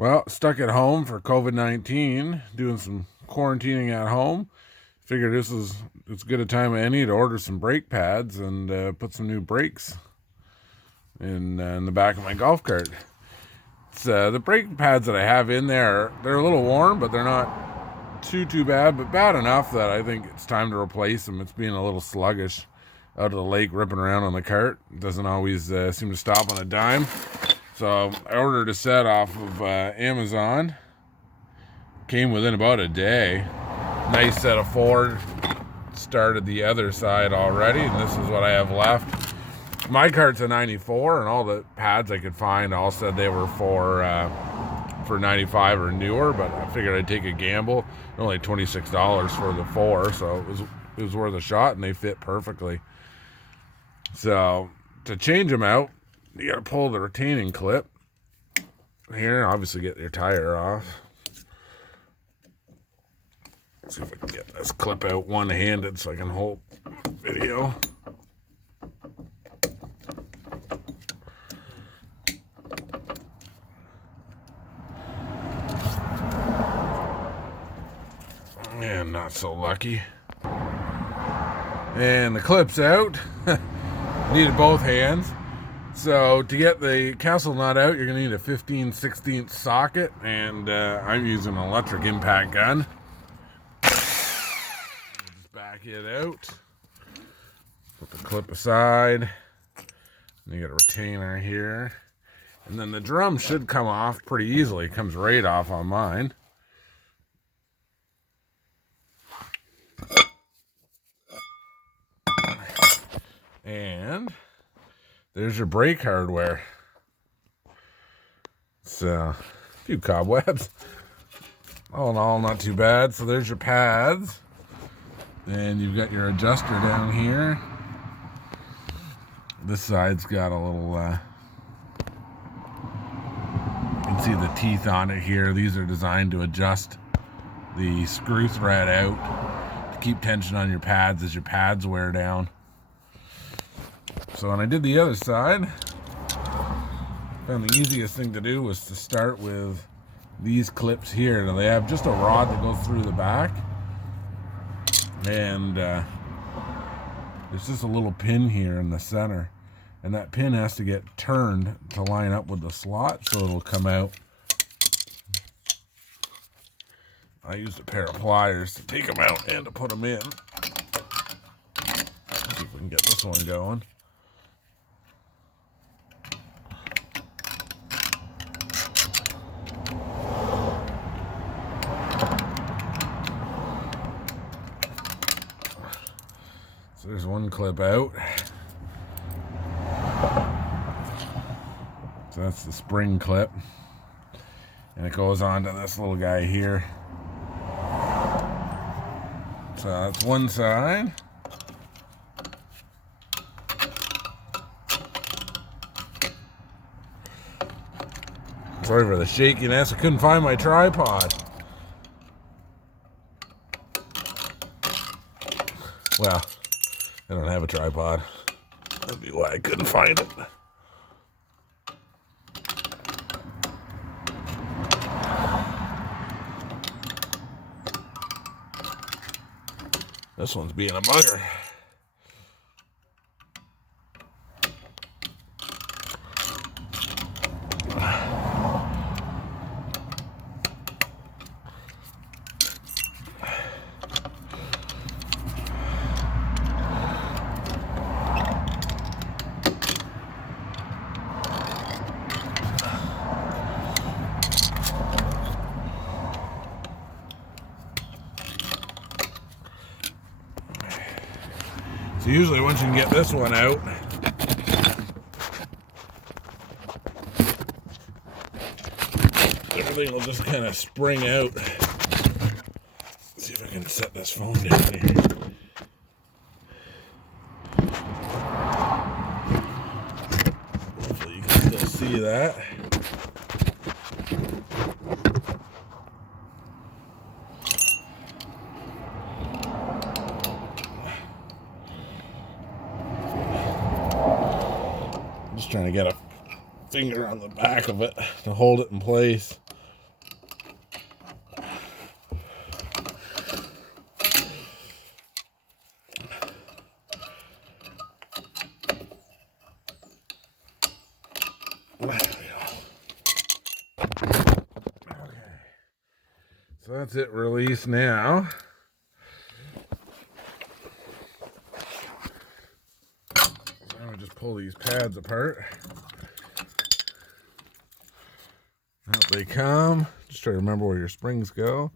Well, stuck at home for COVID-19, doing some quarantining at home. Figured it's as good a time as any to order some brake pads and put some new brakes in the back of my golf cart. It's, the brake pads that I have in there, they're a little warm, but they're not too bad, but bad enough that I think it's time to replace them. It's being a little sluggish out of the lake, ripping around on the cart. It doesn't always seem to stop on a dime. So I ordered a set off of Amazon. Came within about a day. Nice set of 4. Started the other side already, and this is what I have left. My cart's a 94, and all the pads I could find all said they were for 95 or newer, but I figured I'd take a gamble. Only $26 for the 4, so it was worth a shot, and they fit perfectly. So to change them out, you gotta pull the retaining clip here, obviously get your tire off. Let's see if I can get this clip out one-handed so I can hold video. And not so lucky. And the clip's out. Needed both hands. So to get the castle nut out, you're going to need a 15/16 socket, and I'm using an electric impact gun. Just back it out. Put the clip aside. And you got a retainer here. And then the drum should come off pretty easily. It comes right off on mine. And there's your brake hardware. It's a few cobwebs. All in all, not too bad. So there's your pads. And you've got your adjuster down here. This side's got a little, you can see the teeth on it here. These are designed to adjust the screw thread out to keep tension on your pads as your pads wear down. So when I did the other side, found the easiest thing to do was to start with these clips here. Now they have just a rod that goes through the back, and there's just a little pin here in the center, and that pin has to get turned to line up with the slot so it'll come out. I used a pair of pliers to take them out and to put them in. Let's see if we can get this one going. So there's one clip out. So that's the spring clip. And it goes on to this little guy here. So that's one side. Sorry for the shakiness. I couldn't find my tripod. Well, I don't have a tripod. That'd be why I couldn't find it. This one's being a bugger. So usually once you can get this one out, everything will just kind of spring out. Let's see if I can set this phone down here. Hopefully you can still see that. Just trying to get a finger on the back of it to hold it in place. Okay, so that's it released now. So I'm gonna just pull these pads apart. Out they come. Just try to remember where your springs go.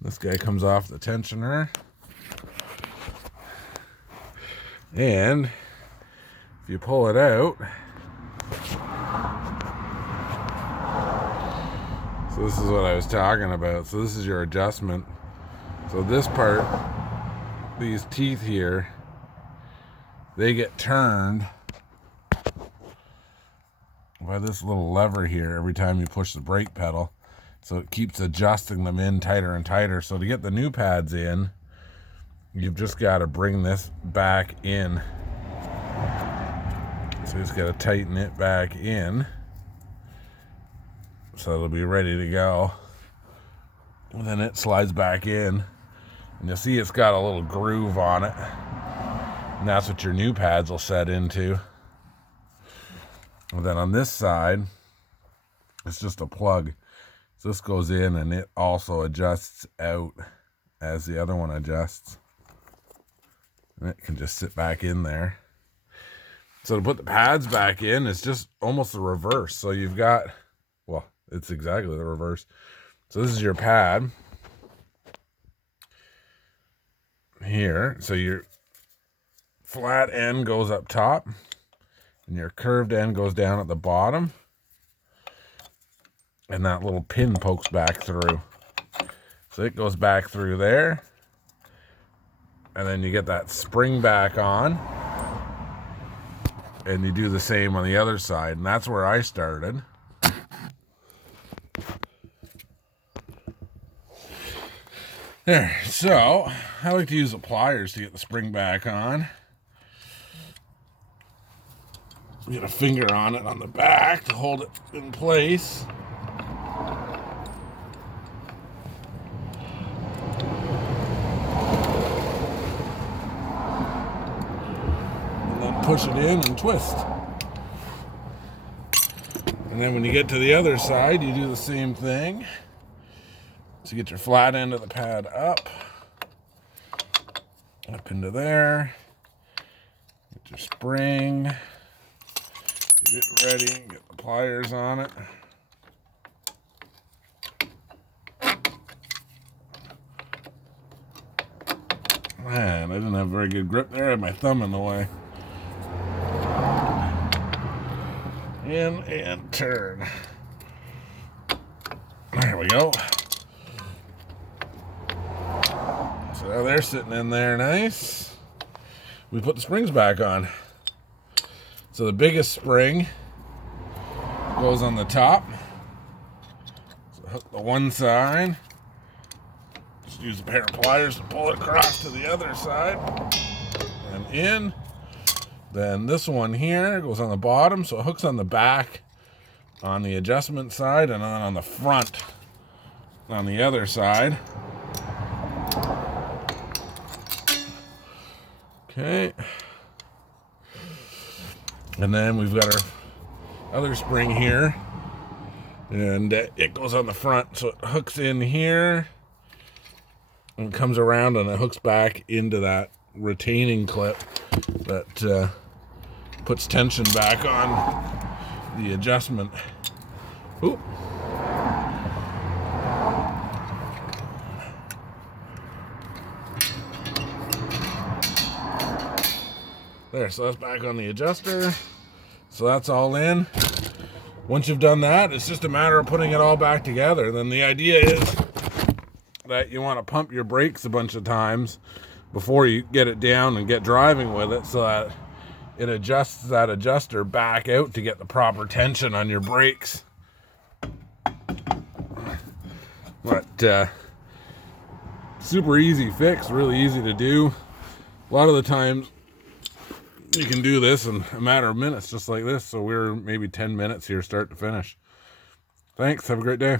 This guy comes off the tensioner. And if you pull it out, so this is what I was talking about. So this is your adjustment. So this part, these teeth here, they get turned by this little lever here every time you push the brake pedal. So it keeps adjusting them in tighter and tighter. So to get the new pads in, you've just got to bring this back in. So you just got to tighten it back in so it'll be ready to go. And then it slides back in. And you'll see it's got a little groove on it. And that's what your new pads will set into. And then on this side, it's just a plug. So this goes in and it also adjusts out as the other one adjusts. And it can just sit back in there. So to put the pads back in, it's just almost the reverse. So you've got, well, it's exactly the reverse. So this is your pad here. So your flat end goes up top and your curved end goes down at the bottom. And that little pin pokes back through. So it goes back through there. And then you get that spring back on. And you do the same on the other side. And that's where I started. There. So, I like to use the pliers to get the spring back on. Get a finger on it on the back to hold it in place. Push it in and twist. And then when you get to the other side, you do the same thing. So you get your flat end of the pad up into there. Get your spring. Get it ready. Get the pliers on it. Man, I didn't have very good grip there. I had my thumb in the way. In and turn. There we go. So they're sitting in there nice. We put the springs back on. So the biggest spring goes on the top. So hook the one side. Just use a pair of pliers to pull it across to the other side. And in. Then this one here goes on the bottom, so it hooks on the back on the adjustment side, and then on the front on the other side. Okay. And then we've got our other spring here, and it goes on the front, so it hooks in here and comes around and it hooks back into that retaining clip that puts tension back on the adjustment. Ooh. There, so that's back on the adjuster. So that's all in. Once you've done that, it's just a matter of putting it all back together. Then the idea is that you want to pump your brakes a bunch of times before you get it down and get driving with it, so that it adjusts that adjuster back out to get the proper tension on your brakes. But super easy fix, really easy to do. A lot of the times you can do this in a matter of minutes, just like this. So we're maybe 10 minutes here, start to finish. Thanks. Have a great day.